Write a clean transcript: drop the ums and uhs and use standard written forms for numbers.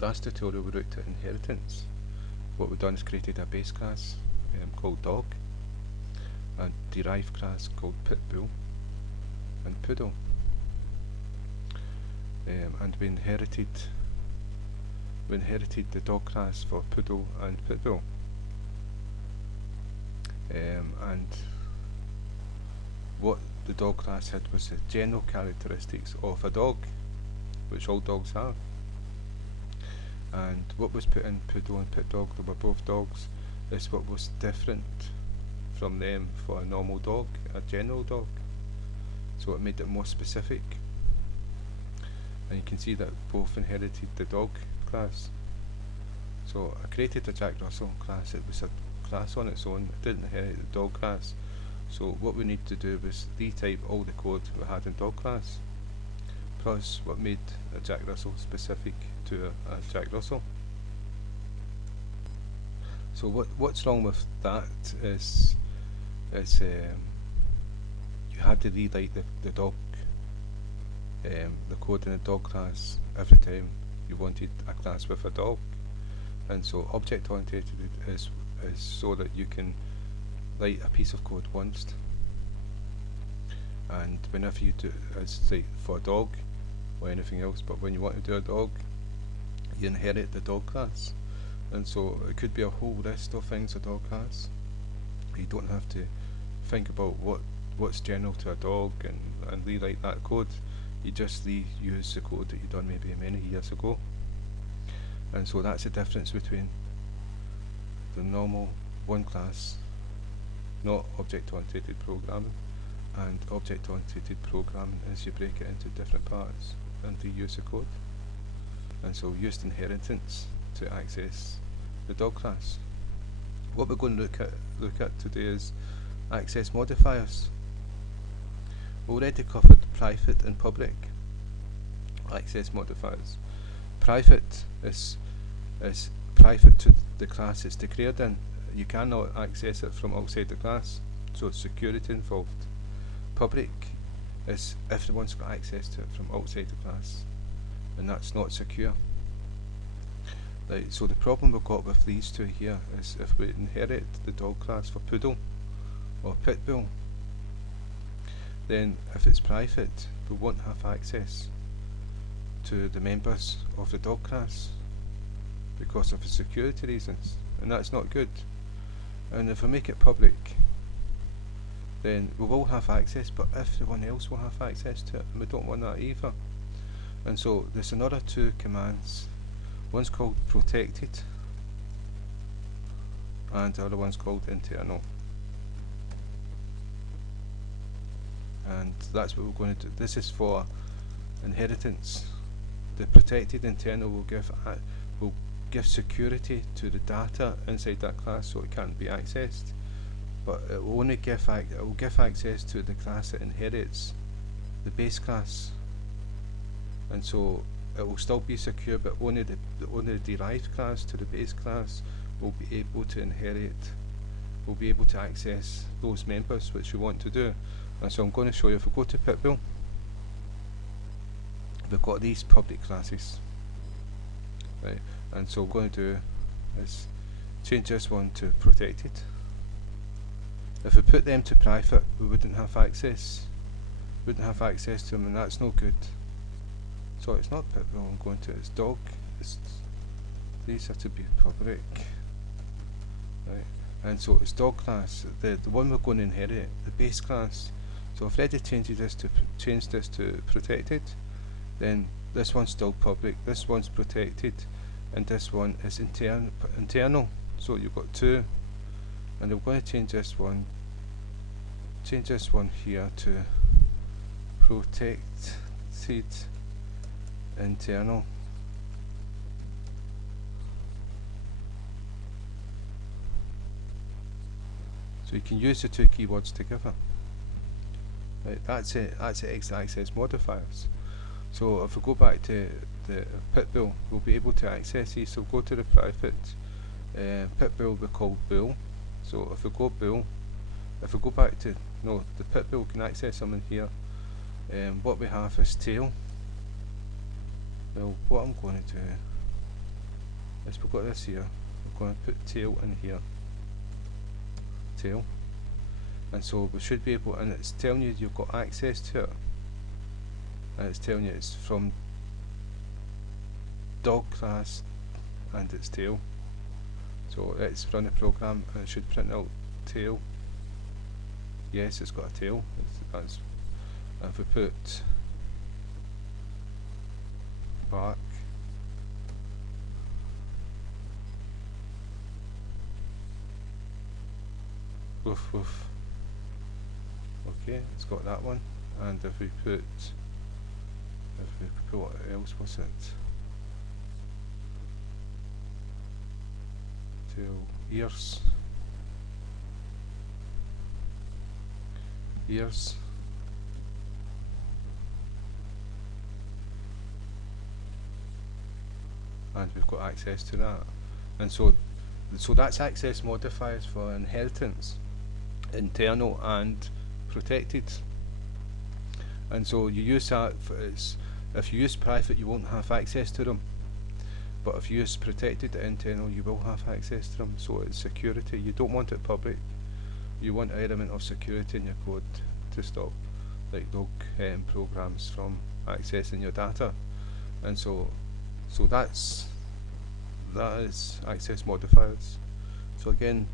last tutorial we looked at inheritance. What we've done is created a base class called dog, a derived class called pitbull and poodle, and we inherited the dog class for poodle and pitbull, and what the dog class had was the general characteristics of a dog, which all dogs have. And what was put in poodle and pit dog, they were both dogs, is what was different from them for a normal dog, a general dog. So it made it more specific. And you can see that both inherited the dog class. So I created a Jack Russell class. It was a class on its own. It didn't inherit the dog class. So what we need to do was retype all the code we had in dog class, plus what made a Jack Russell specific to a Jack Russell. So what's wrong with that is you had to rewrite the dog, the code in the dog class every time you wanted a class with a dog. And so object oriented is so that you can write a piece of code once, and whenever you do, it's like for a dog or anything else, but when you want to do a dog, you inherit the dog class. And so it could be a whole list of things a dog has. You don't have to think about what's general to a dog and rewrite that code. You just reuse the code that you've done maybe many years ago. And so that's the difference between the normal one class, not object-oriented programming, and object-oriented programming is you break it into different parts and reuse the code. And so we used inheritance to access the dog class. What we're going to look at today is access modifiers. We already covered private and public access modifiers. Private is private to the class it's declared in. You cannot access it from outside the class, so it's security involved. Public is everyone's got access to it from outside the class, and that's not secure. Right, so the problem we've got with these two here is if we inherit the dog class for poodle or pitbull, then if it's private, we won't have access to the members of the dog class because of the security reasons, and that's not good. And if we make it public, then we will have access, but everyone else will have access to it, and we don't want that either. And so there's another two commands. One's called protected and the other one's called internal, and that's what we're going to do. This is for inheritance. The protected internal will give security to the data inside that class, so it can't be accessed, but it will only give access to the class that inherits the base class. And so it will still be secure, but only the derived class to the base class will be able to inherit, will be able to access those members which we want to do. And so I'm going to show you. If we go to pitbull, we've got these public classes, right? And so what we're going to do is change this one to protected. If we put them to private, we wouldn't have access to them, and that's no good. So it's not pitbull I'm going to, it's dog. These have to be public, right? And so it's dog class, the one we're going to inherit, the base class. So if Ready change this to protected, then this one's still public, this one's protected, and this one is internal. So you've got two, and we're going to change this one here to protected internal. So you can use the two keywords together. Right, that's it. That's the access modifiers. So if we go back to the pitbull, we'll be able to access these. So go to the private pitbull will be called bool. So if we go bool, if we go back to the pitbull can access them in here. What we have is tail. Well, what I'm going to do is we've got this here. We're going to put tail in here. Tail. And so we should be able, and it's telling you you've got access to it. And it's telling you it's from dog class and its tail. So let's run the program and it should print out tail. Yes, it's got a tail. That's, if we put back, woof woof. Okay, it's got that one. And if we put, what else was it? Tail, ears. Ears. And we've got access to that. And so that's access modifiers for inheritance, internal and protected. And so you use that for, if you use private you won't have access to them, but if you use protected internal you will have access to them. So it's security. You don't want it public. You want an element of security in your code to stop like rogue programs from accessing your data. And so that is access modifiers. So again,